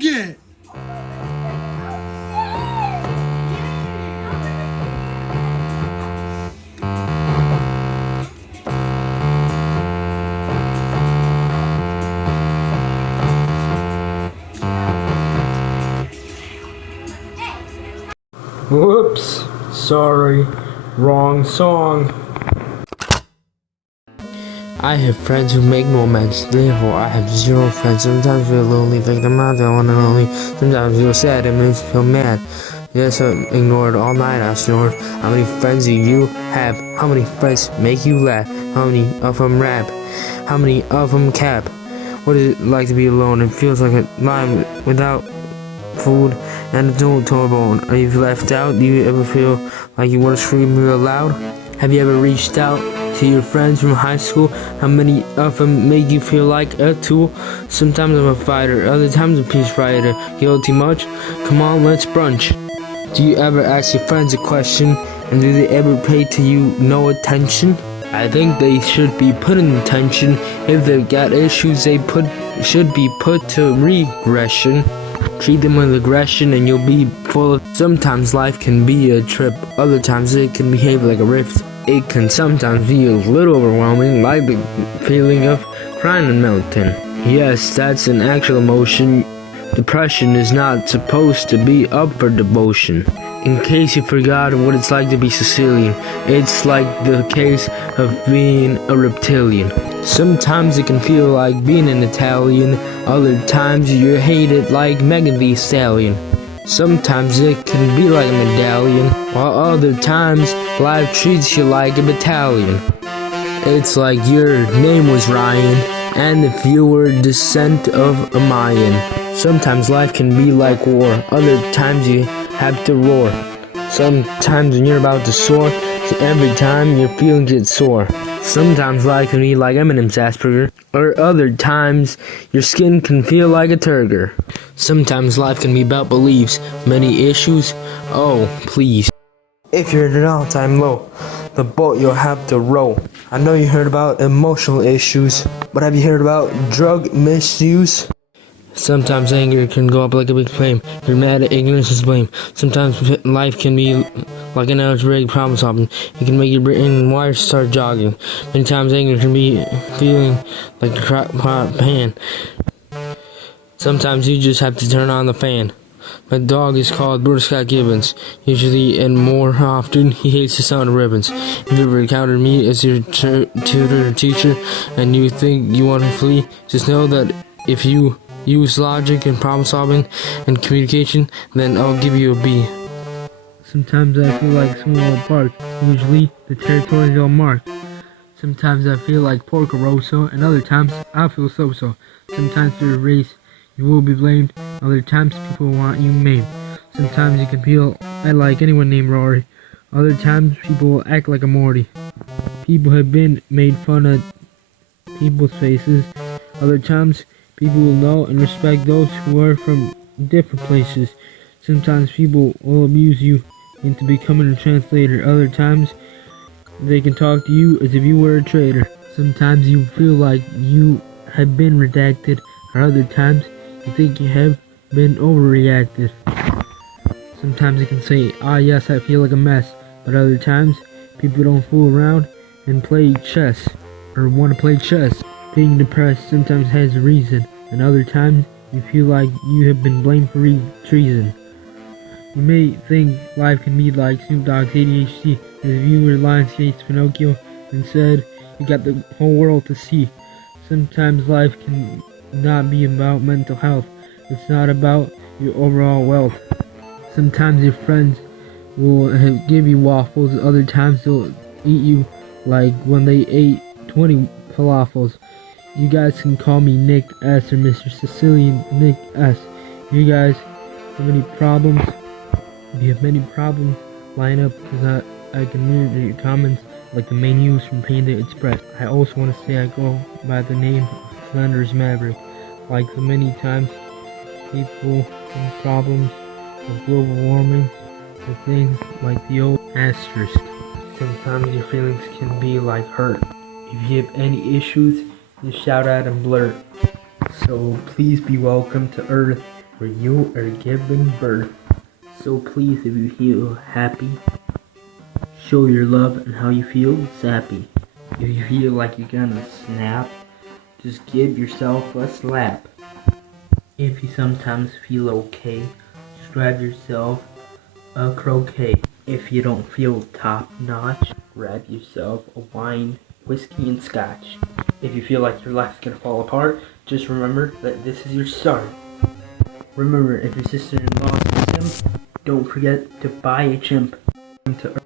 get? Whoops, sorry, wrong song. I have friends who make no amends, therefore I have zero friends. Sometimes feel lonely, think I'm not the one and only. Sometimes feel sad, it makes me feel mad. Yes, I'm ignored all night, I snored. How many friends do you have? How many friends make you laugh? How many of them rap? How many of them cap? What is it like to be alone? It feels like a line without food and no bone. Are you left out? Do you ever feel like you want to scream real loud? Have you ever reached out to your friends from high school? How many of them make you feel like a tool? Sometimes I'm a fighter, other times a peace writer. Guilty much? Come on, let's brunch. Do you ever ask your friends a question, and do they ever pay to you no attention? I think they should be put in attention. If they've got issues, they should be put to regression. Treat them with aggression and you'll be full of. Sometimes life can be a trip, other times it can behave like a rift. It can sometimes be a little overwhelming, like the feeling of crying and melting. Yes, that's an actual emotion. Depression is not supposed to be up for devotion. In case you forgot what it's like to be Sicilian, it's like the case of being a reptilian. Sometimes it can feel like being an Italian, other times you're hated like Megan Thee Stallion. Sometimes it can be like a medallion, while other times life treats you like a battalion. It's like your name was Ryan, and if you were descent of a Mayan. Sometimes life can be like war, other times you have to roar. Sometimes when you're about to soar, so every time your feelings get sore. Sometimes life can be like Eminem's Asperger, or other times your skin can feel like a turgor. Sometimes life can be about beliefs, many issues, oh please. If you're at an all-time low, the boat you'll have to row. I know you heard about emotional issues, but have you heard about drug misuse? Sometimes anger can go up like a big flame. You're mad at ignorance is blame. Sometimes life can be like an algebraic problem solving. It can make your brain wires start jogging. Many times anger can be feeling like a crock pot pan. Sometimes you just have to turn on the fan. My dog is called Bruce Scott Gibbons. Usually and more often, he hates the sound of ribbons. If you ever encountered me as your tutor or teacher and you think you want to flee, just know that if you use logic and problem solving and communication, then I'll give you a B. Sometimes I feel like someone will bark, usually the territorial mark. Sometimes I feel like Porco Rosso, and other times I feel so-so. Sometimes for a race you will be blamed, other times people want you maimed. Sometimes you can feel like anyone named Rory, other times people will act like a Morty. People have been made fun of people's faces, other times people will know and respect those who are from different places. Sometimes people will abuse you into becoming a translator. Other times they can talk to you as if you were a traitor. Sometimes you feel like you have been redacted, or other times you think you have been overreacted. Sometimes you can say, ah yes, I feel like a mess, but other times people don't fool around and play chess, or want to play chess. Being depressed sometimes has a reason, and other times you feel like you have been blamed for treason. You may think life can be like Snoop Dogg's ADHD, as if you were Lionsgate's Pinocchio and said you got the whole world to see. Sometimes life can not be about mental health, it's not about your overall wealth. Sometimes your friends will give you waffles, other times they'll eat you like when they ate 20 falafels. You guys can call me Nick S or Mr. Sicilian Nick S. If you guys have any problems, if you have many problems, line up, because I can read your comments like the menus from Panda Express. I also want to say I go by the name of Thunderous Maverick. Like the many times people have problems with global warming, with things like the old asterisk. Sometimes your feelings can be like hurt. If you have any issues, just shout out and blurt. So please be welcome to Earth where you are giving birth. So please, if you feel happy, show your love and how you feel sappy. If you feel like you're gonna snap, just give yourself a slap. If you sometimes feel okay, just grab yourself a croquet. If you don't feel top notch, grab yourself a wine, whiskey, and scotch. If you feel like your life's gonna fall apart, just remember that this is your start. Remember, if your sister-in-law is a simp, don't forget to buy a chimp. To